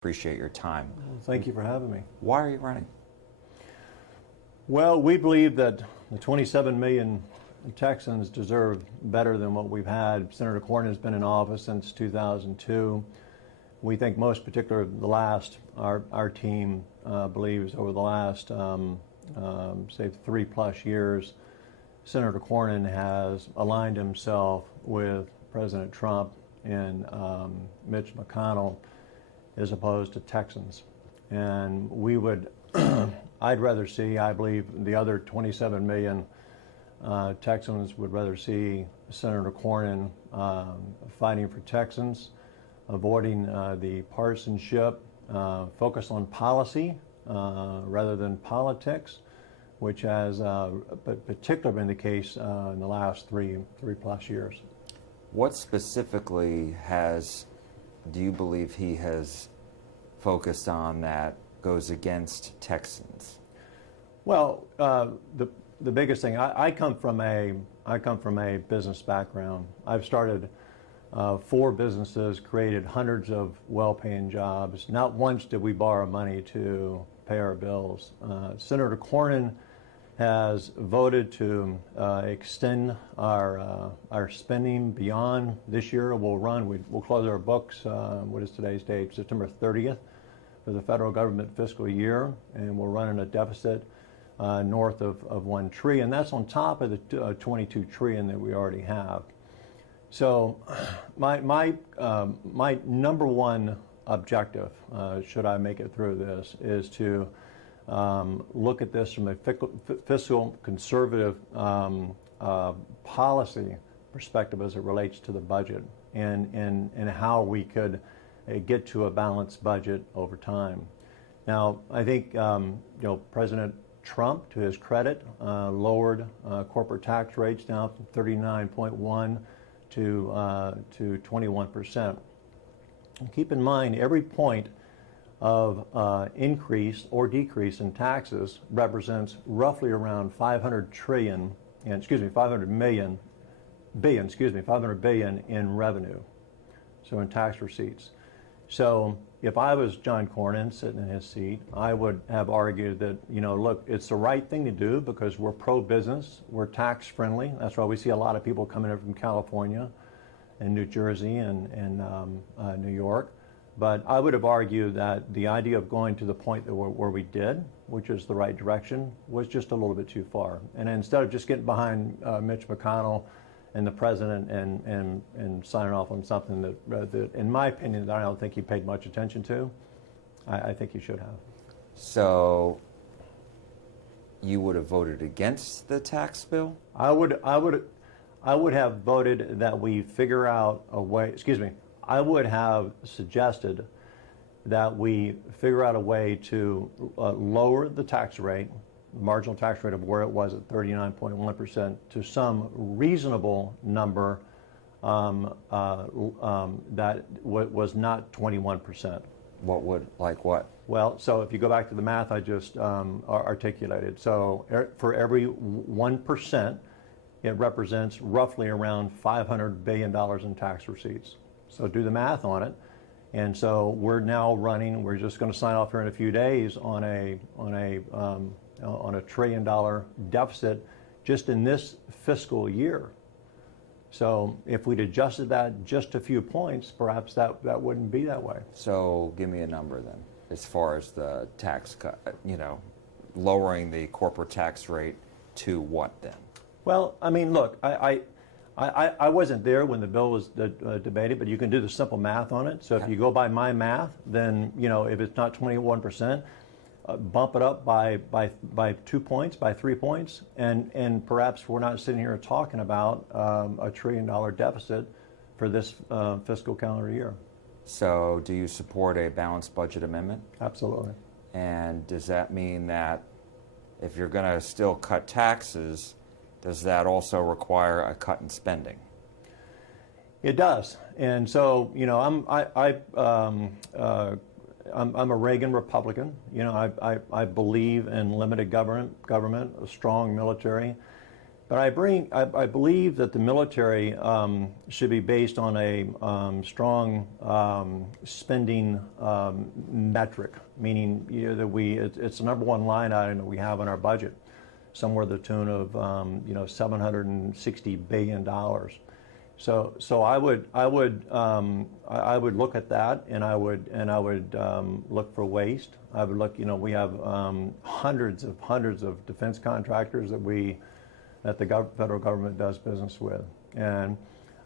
Appreciate your time. Thank you for having me. Why are you running? Well, we believe that the 27 million Texans deserve better than what we've had. Senator Cornyn has been in office since 2002. We think most particular our team believes over the last, say, 3+ years, Senator Cornyn has aligned himself with President Trump and Mitch McConnell as opposed to Texans. And we would, I'd rather see, I believe the other 27 million Texans would rather see Senator Cornyn fighting for Texans, avoiding the partisanship, focus on policy rather than politics, which has particularly been the case in the last 3+ years. What specifically do you believe he has focused on that goes against Texans? Well, the biggest thing, I come from a business background. I've started 4 businesses, created hundreds of well-paying jobs. Not once did we borrow money to pay our bills. Senator Cornyn has voted to extend our spending beyond this year. We'll close our books, what is today's date, September 30th, for the federal government fiscal year, and we'll run in a deficit north of $1 trillion. That's on top of the $22 trillion that we already have. So my number one objective, should I make it through this, is to look at this from a fiscal conservative policy perspective as it relates to the budget and how we could get to a balanced budget over time. Now, I think President Trump, to his credit, lowered corporate tax rates down from 39.1 to 21%. And keep in mind, every point of increase or decrease in taxes represents roughly around 500 billion in revenue, so in tax receipts. So if I was John Cornyn sitting in his seat, I would have argued that, look, it's the right thing to do because we're pro-business, we're tax friendly. That's why we see a lot of people coming in from California and New Jersey and New York. But I would have argued that the idea of going to the point that where we did, which is the right direction, was just a little bit too far. And instead of just getting behind Mitch McConnell and the president and signing off on something that, in my opinion, that I don't think he paid much attention to, I think he should have. So you would have voted against the tax bill? I would have voted that we figure out a way, I would have suggested that we figure out a way to lower the tax rate, marginal tax rate of where it was at 39.1% to some reasonable number that was not 21%. Like what? Well, so if you go back to the math I just articulated, so for every 1%, it represents roughly around $500 billion in tax receipts. So do the math on it. And so we're just going to sign off here in a few days on a $1 trillion deficit just in this fiscal year. So if we'd adjusted that just a few points, perhaps that wouldn't be that way. So give me a number then, as far as the tax cut, lowering the corporate tax rate to what then? Well, I mean, look, I wasn't there when the bill was debated, but you can do the simple math on it. So if you go by my math, then, if it's not 21%, bump it up by 2 points, by 3 points, and perhaps we're not sitting here talking about $1 trillion deficit for this fiscal calendar year. So do you support a balanced budget amendment? Absolutely. And does that mean that if you're going to still cut taxes, does that also require a cut in spending? It does. And so, I'm a Reagan Republican. I believe in limited government, a strong military, But I believe that the military should be based on a strong spending metric, meaning that it's the number one line item that we have in our budget, somewhere to the tune of $760 billion. So I would look at that, and I would look for waste. I would look. We have hundreds of defense contractors that the federal government does business with, and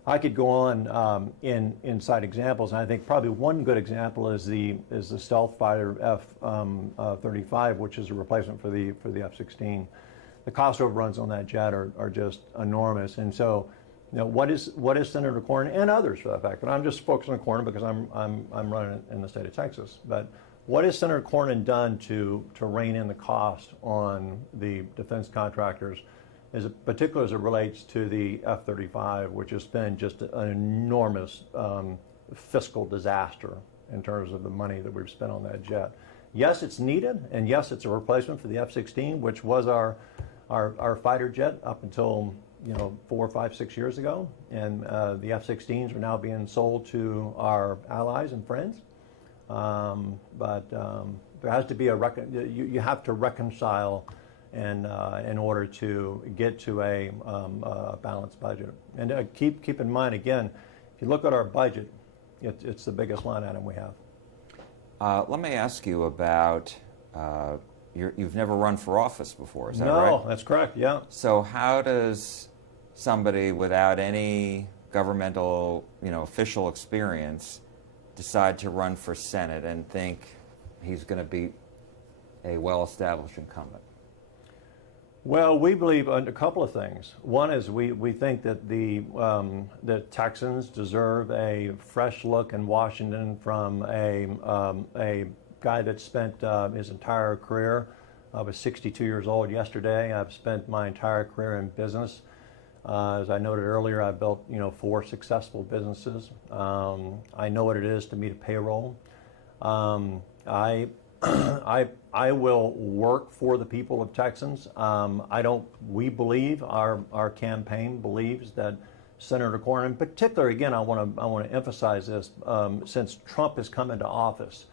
I could go on inside examples. And I think probably one good example is the stealth fighter F-35, which is a replacement for the F-16. The cost overruns on that jet are just enormous, and so. What is Senator Cornyn and others for that fact? But I'm just focusing on Cornyn because I'm running in the state of Texas. But what has Senator Cornyn done to rein in the cost on the defense contractors, particularly as it relates to the F-35, which has been just an enormous fiscal disaster in terms of the money that we've spent on that jet? Yes, it's needed, and yes, it's a replacement for the F-16, which was our fighter jet up until 4, 5, 6 years ago, and the F-16s are now being sold to our allies and friends. But there has to be you have to reconcile, and in order to get to a balanced budget. And keep in mind again, if you look at our budget, it's the biggest line item we have. Let me ask you about. You've never run for office before, is that right? No, that's correct. Yeah. So how does somebody without any governmental, official experience decide to run for Senate and think he's going to beat a well-established incumbent? Well, we believe a couple of things. One is we think that the Texans deserve a fresh look in Washington from a guy that spent his entire career. I was 62 years old yesterday. I've spent my entire career in business. As I noted earlier, I built 4 successful businesses. I know what it is to meet a payroll. I will work for the people of Texans. We believe, our campaign believes that Senator Cornyn, in particular, again, I want to emphasize this, since Trump has come into office,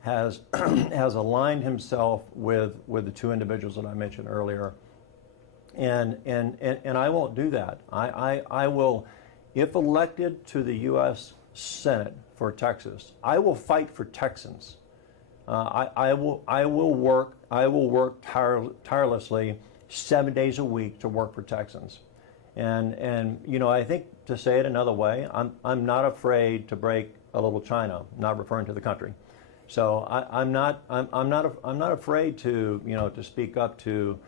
has aligned himself with the 2 individuals that I mentioned earlier. And I won't do that. I will, if elected to the U.S. Senate for Texas, I will fight for Texans. I will work tirelessly 7 days a week to work for Texans. And I think, to say it another way, I'm not afraid to break a little China, not referring to the country. So I'm not afraid to speak up to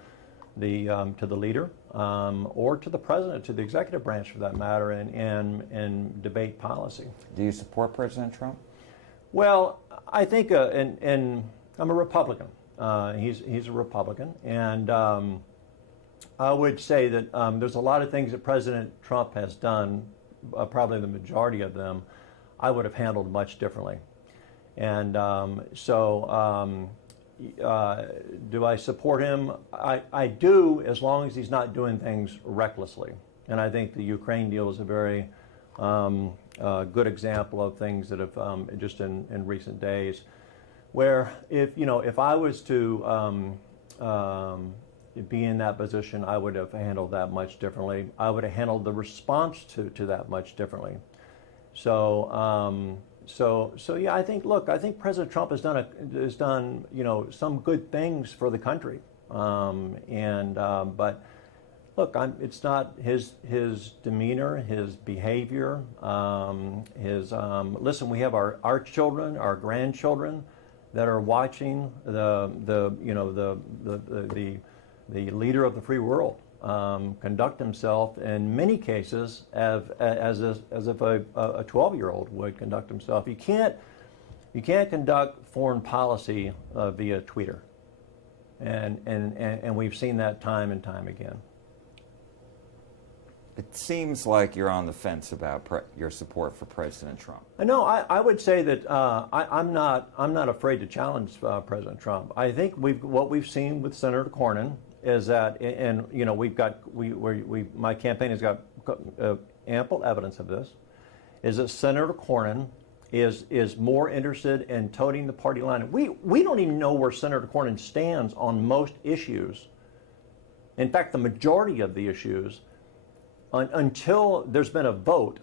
the leader or to the president, to the executive branch for that matter, and debate policy. Do you support President Trump? Well, I think, and I'm a Republican. He's a Republican, and I would say that there's a lot of things that President Trump has done, probably the majority of them, I would have handled much differently. And do I support him? I do, as long as he's not doing things recklessly. And I think the Ukraine deal is a very good example of things that have just in recent days, where if I was to be in that position, I would have handled that much differently. I would have handled the response to that much differently. So yeah, I think President Trump has done some good things for the country, but look, it's not his demeanor, his behavior, listen. We have our children, our grandchildren, that are watching the leader of the free world conduct himself in many cases as if a 12-year-old would conduct himself. You can't conduct foreign policy via Twitter, and we've seen that time and time again. It seems like you're on the fence about your support for President Trump. No, I would say that I'm not afraid to challenge President Trump. I think what we've seen with Senator Cornyn and you know, my campaign has got ample evidence of this, is that Senator Cornyn is more interested in toting the party line. We don't even know where Senator Cornyn stands on most issues. In fact, the majority of the issues, until there's been a vote,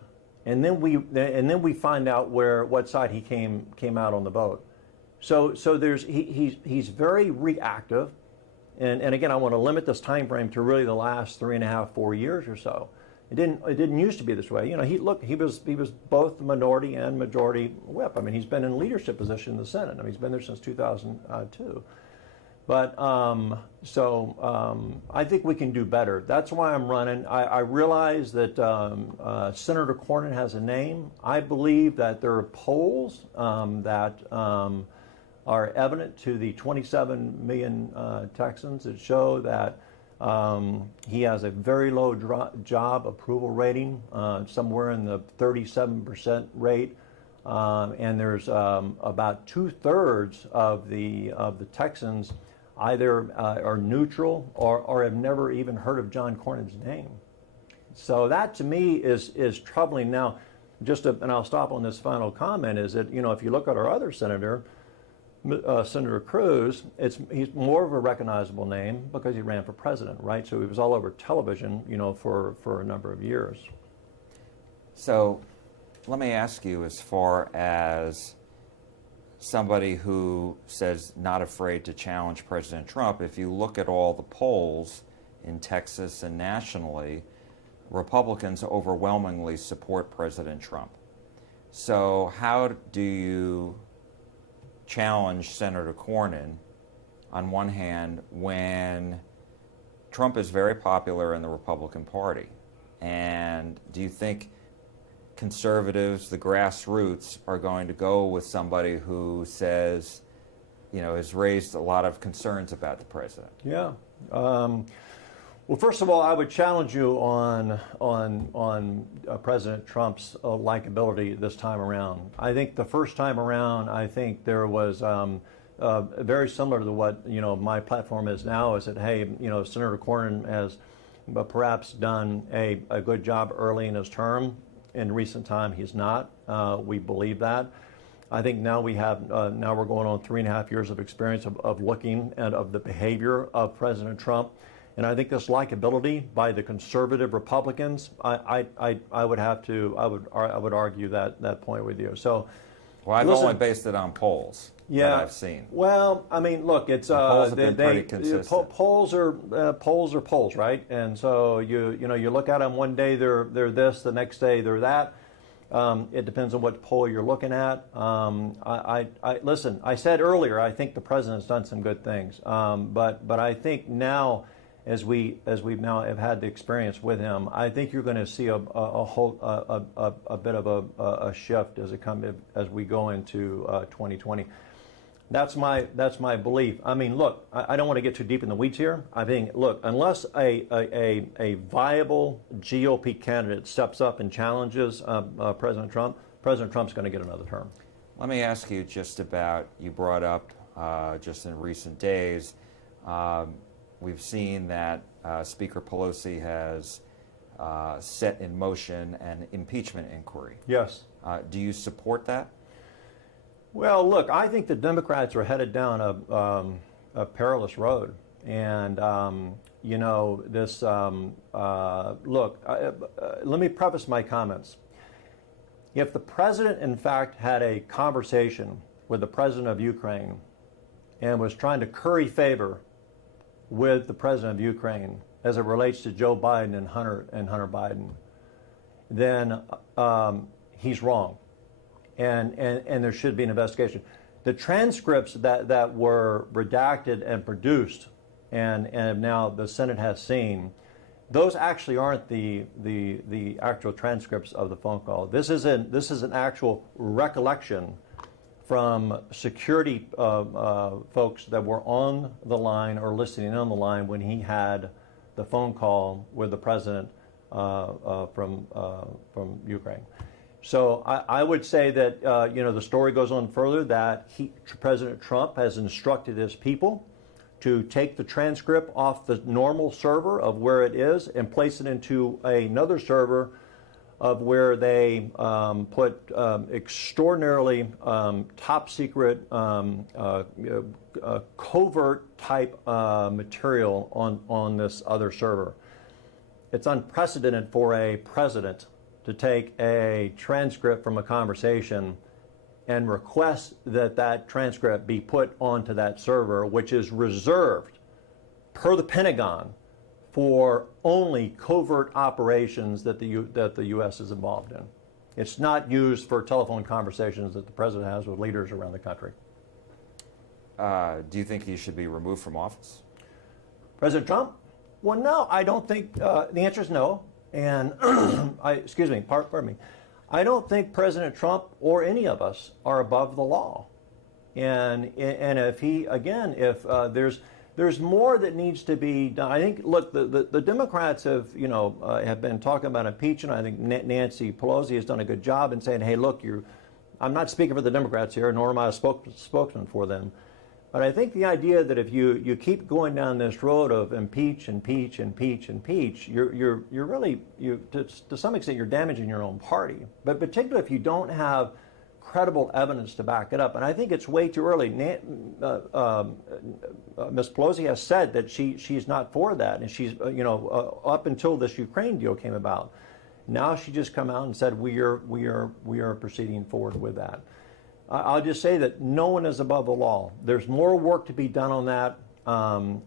and then we find out what side he came out on the vote. So he's very reactive, and again, I want to limit this time frame to really the last 3.5, 4 years or so. It didn't used to be this way. You know, he was both the minority and majority whip. I mean, he's been in leadership position in the Senate. I mean, he's been there since 2002. But I think we can do better. That's why I'm running. I realize that Senator Cornyn has a name. I believe that there are polls that are evident to the 27 million Texans that show that he has a very low job approval rating, somewhere in the 37% rate, and there's about 2/3 of the Texans either are neutral or have never even heard of John Cornyn's name. So that to me is troubling. Now, and I'll stop on this final comment, is that, you know, if you look at our other senator, Senator Cruz, he's more of a recognizable name because he ran for president, right? So he was all over television, you know, for a number of years. So let me ask you, as far as somebody who says not afraid to challenge President Trump, if you look at all the polls in Texas and nationally, Republicans overwhelmingly support President Trump. So how do you challenge Senator Cornyn on one hand when Trump is very popular in the Republican Party? And do you think conservatives, the grassroots, are going to go with somebody who says, you know, has raised a lot of concerns about the president? Yeah. Well, first of all, I would challenge you on President Trump's likability this time around. I think the first time around, I think there was very similar to what, you know, my platform is now, is that, hey, you know, Senator Cornyn has perhaps done a good job early in his term. In recent time, he's not. We believe that. I think now now we're going on 3.5 years of experience of looking at the behavior of President Trump. And I think this likability by the conservative Republicans, I would argue that point with you. So, well, I've only based it on polls that I've seen. Well, I mean, look, it's polls have been pretty consistent. Polls are polls, right? And so you look at them one day they're this, the next day they're that. It depends on what poll you're looking at. Listen, I said earlier, I think the president's done some good things, but I think now, as we've now have had the experience with him, I think you're going to see a bit of a shift as we go into 2020. That's my belief. I mean, look, I don't want to get too deep in the weeds here. I think, look, unless a viable GOP candidate steps up and challenges President Trump's going to get another term. Let me ask you just about, you brought up just in recent days, we've seen that Speaker Pelosi has set in motion an impeachment inquiry. Yes. Do you support that? Well, look, I think the Democrats are headed down a perilous road. And, you know, this, look, let me preface my comments. If the president, in fact, had a conversation with the president of Ukraine and was trying to curry favor with the president of Ukraine as it relates to Joe Biden and Hunter Biden, then he's wrong, and there should be an investigation. The transcripts that were redacted and produced, and now the Senate has seen, those actually aren't the actual transcripts of the phone call. This is an actual recollection from security folks that were on the line or listening on the line when he had the phone call with the president from Ukraine. So I would say that you know, the story goes on further that President Trump has instructed his people to take the transcript off the normal server of where it is and place it into another server of where they put extraordinarily top secret, covert type material on this other server. It's unprecedented for a president to take a transcript from a conversation and request that that transcript be put onto that server, which is reserved, per the Pentagon, for only covert operations that the U.S. is involved in. It's not used for telephone conversations that the president has with leaders around the country. Do you think he should be removed from office? President Trump? Well, no, I don't think, the answer is no. And, pardon me. I don't think President Trump or any of us are above the law. And if he, again, if there's more that needs to be done. I think, look, the Democrats have been talking about impeachment. I think Nancy Pelosi has done a good job in saying, hey, look, I'm not speaking for the Democrats here, nor am I a spokesman for them. But I think the idea that if you keep going down this road of impeach, you're really, to some extent, you're damaging your own party. But particularly if you don't have credible evidence to back it up. And I think it's way too early. Ms. Pelosi has said that she's not for that, and she's up until this Ukraine deal came about. Now she just come out and said we are proceeding forward with that. I'll just say that no one is above the law. There's more work to be done on that. And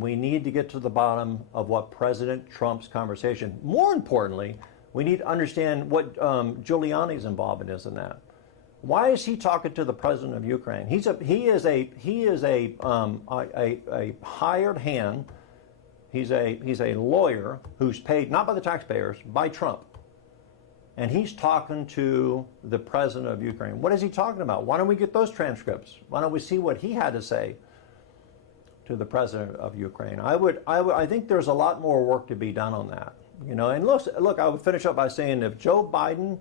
we need to get to the bottom of what President Trump's conversation. More importantly, we need to understand what Giuliani's involvement is in that. Why is he talking to the president of Ukraine? He is a hired hand. He's a lawyer who's paid not by the taxpayers, by Trump. And he's talking to the president of Ukraine. What is he talking about? Why don't we get those transcripts? Why don't we see what he had to say to the president of Ukraine? I think there's a lot more work to be done on that. And look, I would finish up by saying if Joe Biden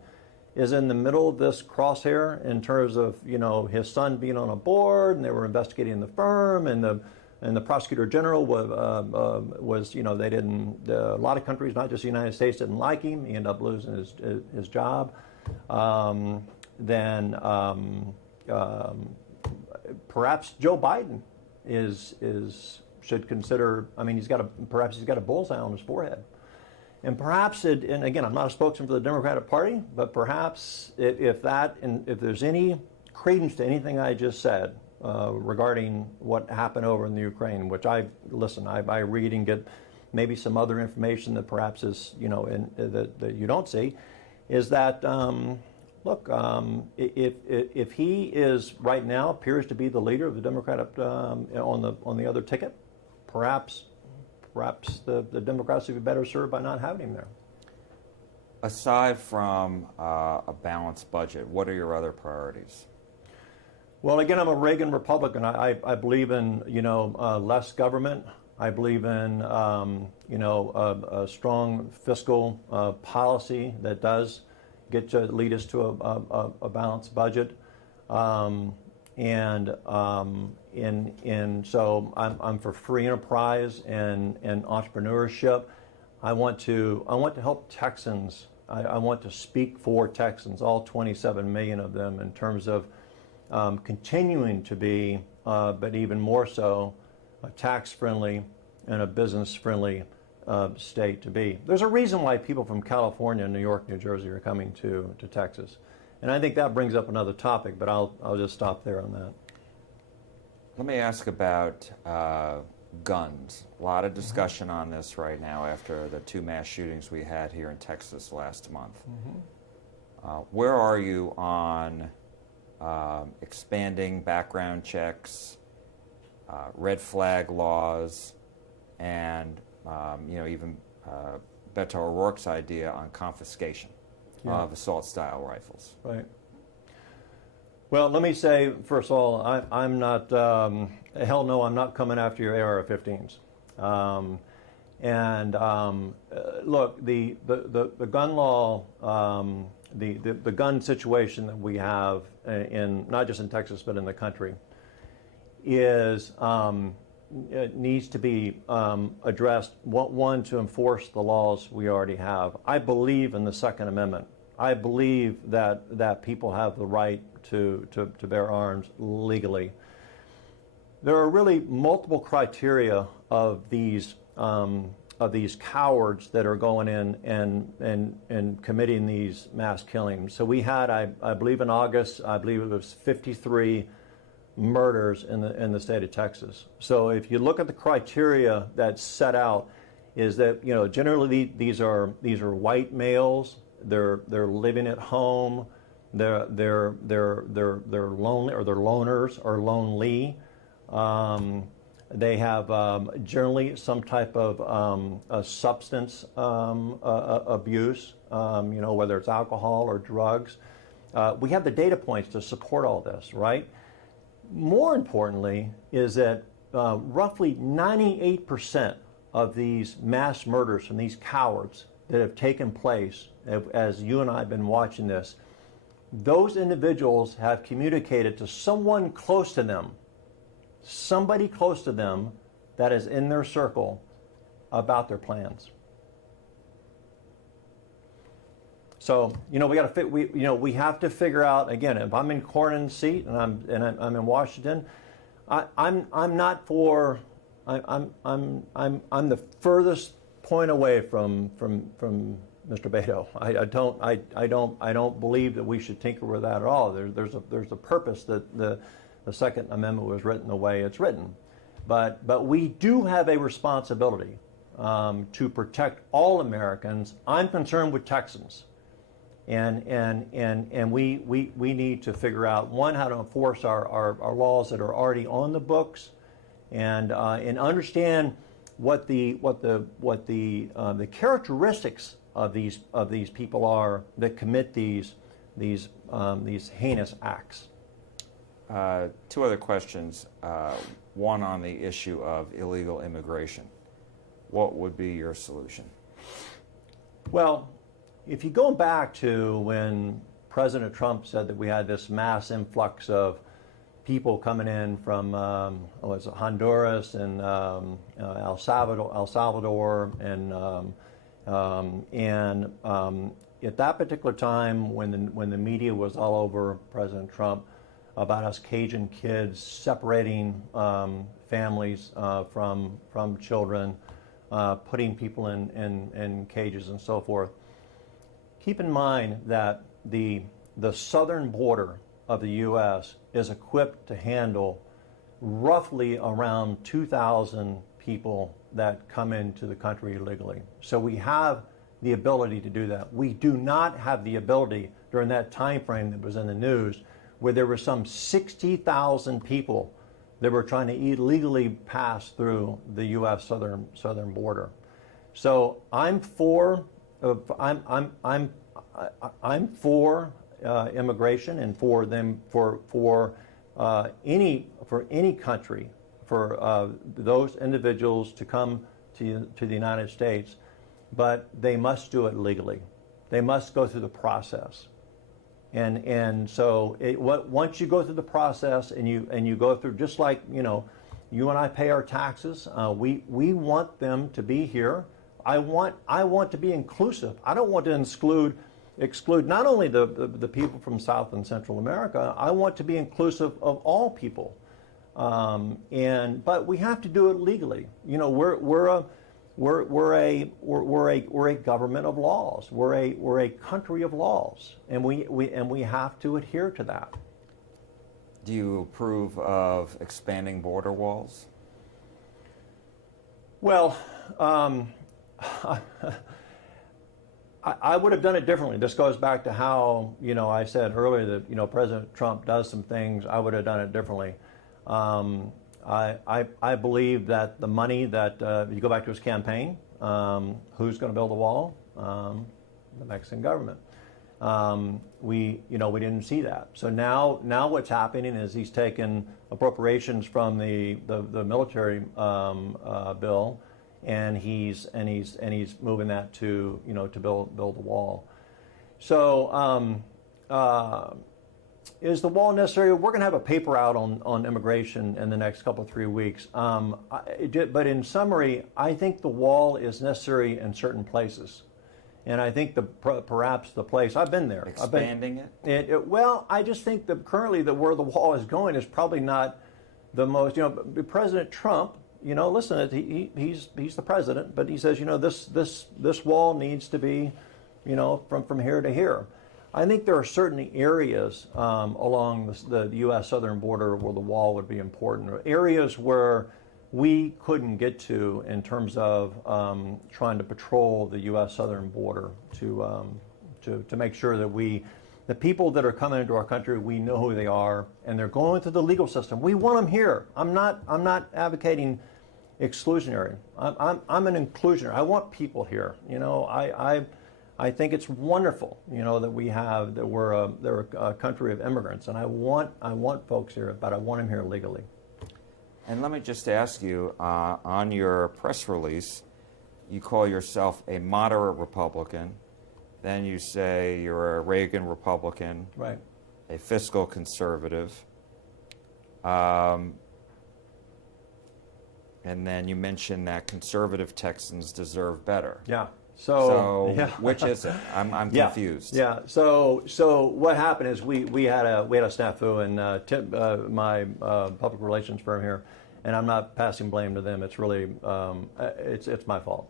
is in the middle of this crosshair in terms of his son being on a board, and they were investigating the firm, and the prosecutor general was they didn't. A lot of countries, not just the United States, didn't like him. He ended up losing his job. Then perhaps Joe Biden should consider. I mean, he's got a bullseye on his forehead. And perhaps, and again, I'm not a spokesman for the Democratic Party, but perhaps if there's any credence to anything I just said regarding what happened over in the Ukraine, which I read and get maybe some other information that perhaps is that you don't see, is that if he is right now appears to be the leader of the Democratic on the other ticket, perhaps the Democrats would be better served by not having him there. Aside from a balanced budget, what are your other priorities? Well, again, I'm a Reagan Republican. I believe in less government. I believe in a strong fiscal policy that does lead us to a balanced budget. So I'm for free enterprise and entrepreneurship. I want to help Texans. I want to speak for Texans, all 27 million of them, in terms of continuing to be, but even more so, a tax-friendly and a business-friendly state to be. There's a reason why people from California, New York, New Jersey are coming to Texas. And I think that brings up another topic, but I'll just stop there on that. Let me ask about guns. A lot of discussion on this right now after the 2 mass shootings we had here in Texas last month. Where are you on expanding background checks, red flag laws, and even Beto O'Rourke's idea on confiscation of assault-style rifles? Right. Well, let me say, first of all, I'm not, hell no, I'm not coming after your AR-15s. Look, the gun law, the gun situation that we have in not just in Texas but in the country is it needs to be addressed. One, to enforce the laws we already have. I believe in the Second Amendment. I believe that people have the right to bear arms legally. There are really multiple criteria of these cowards that are going in and committing these mass killings. So we had, I believe in August, I believe it was 53 murders in the state of Texas. So if you look at the criteria that's set out, is that generally these are white males. They're living at home. They're lonely, or they're loners or lonely. They have generally some type of a substance abuse, whether it's alcohol or drugs. We have the data points to support all this, right? More importantly is that roughly 98% of these mass murders from these cowards that have taken place, as you and I have been watching this, those individuals have communicated to someone close to them, somebody close to them that is in their circle, about their plans. So we have to figure out, again, if I'm in Cornyn's seat and I'm in Washington, I'm the furthest point away from Mr. Beto. I don't believe that we should tinker with that at all. There's a purpose that the Second Amendment was written the way it's written, but we do have a responsibility to protect all Americans. I'm concerned with Texans. And we need to figure out, one, how to enforce our laws that are already on the books, and understand what the characteristics of these people are that commit these heinous acts. Two other questions. One on the issue of illegal immigration. What would be your solution? Well, if you go back to when President Trump said that we had this mass influx of people coming in from Honduras and El Salvador, and at that particular time, when the media was all over President Trump about us Cajun kids separating families from children, putting people in cages and so forth. Keep in mind that the southern border of the U.S. is equipped to handle roughly around 2,000 people that come into the country illegally. So we have the ability to do that. We do not have the ability during that time frame that was in the news, where there were some 60,000 people that were trying to illegally pass through the U.S. southern border. So I'm for immigration, and for any country, for those individuals to come to the United States, but they must do it legally. They must go through the process. And so once you go through the process and you go through, just like you and I pay our taxes, we want them to be here. I want to be inclusive. I don't want to exclude not only the people from South and Central America. I want to be inclusive of all people, but we have to do it legally. We're a government of laws. We're a country of laws, and we have to adhere to that. Do you approve of expanding border walls? Well, I would have done it differently. This goes back to how I said earlier that President Trump does some things. I would have done it differently. I believe that the money that you go back to his campaign, who's going to build the wall? The Mexican government. We didn't see that. So now what's happening is he's taken appropriations from the military bill, and he's moving that to build the wall. So Is the wall necessary? We're going to have a paper out on immigration in the next couple of 3 weeks. But in summary, I think the wall is necessary in certain places. And I think perhaps the place, I've been there. Expanding it? Well, I just think that currently where the wall is going is probably not the most, President Trump, listen, he's the president, but he says, this wall needs to be, from here to here. I think there are certain areas along the U.S. southern border where the wall would be important, or areas where we couldn't get to in terms of trying to patrol the U.S. southern border to make sure that the people that are coming into our country, we know who they are, and they're going through the legal system. We want them here. I'm not advocating exclusionary. I'm an inclusionary. I want people here. I think it's wonderful, that we're a country of immigrants, and I want folks here, but I want them here legally. And let me just ask you, on your press release, you call yourself a moderate Republican, then you say you're a Reagan Republican, right, a fiscal conservative, and then you mention that conservative Texans deserve better. Yeah. So yeah. Which is it? I'm confused. Yeah. So what happened is we had a snafu, and my public relations firm here, and I'm not passing blame to them. It's really it's my fault.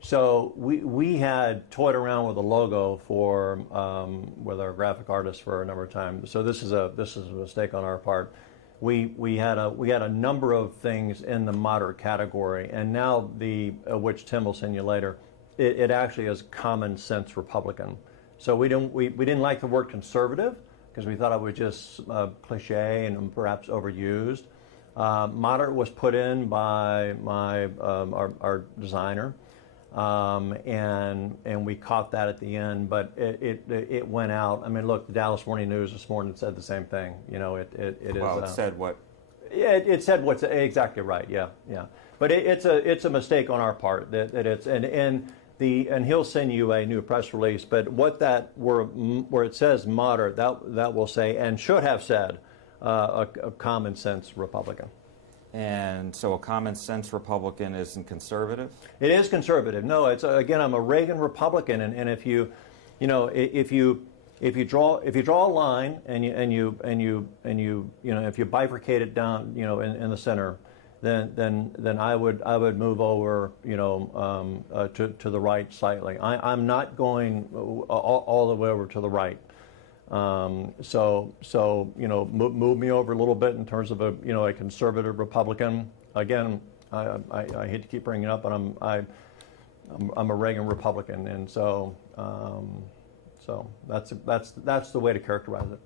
So we had toyed around with a logo with our graphic artist for a number of times. So this is a mistake on our part. We had a number of things in the moderate category, and now which Tim will send you later. It actually is common sense Republican. So we didn't like the word conservative because we thought it was just cliche and perhaps overused. Moderate was put in by our designer, and we caught that at the end. But it went out. I mean, look, the Dallas Morning News this morning said the same thing. It said what? Yeah, it said what's exactly right. Yeah. But it's a mistake on our part that it's and he'll send you a new press release. But where it says moderate, that will say and should have said a common sense Republican. And so a common sense Republican isn't conservative? It is conservative. No, it's again, I'm a Reagan Republican, and if you draw a line and you if you bifurcate it down in the center, then I would move over to the right slightly. I'm not going all the way over to the right. So move me over a little bit in terms of a conservative Republican. Again, I hate to keep bringing it up, but I'm a Reagan Republican, and so that's the way to characterize it.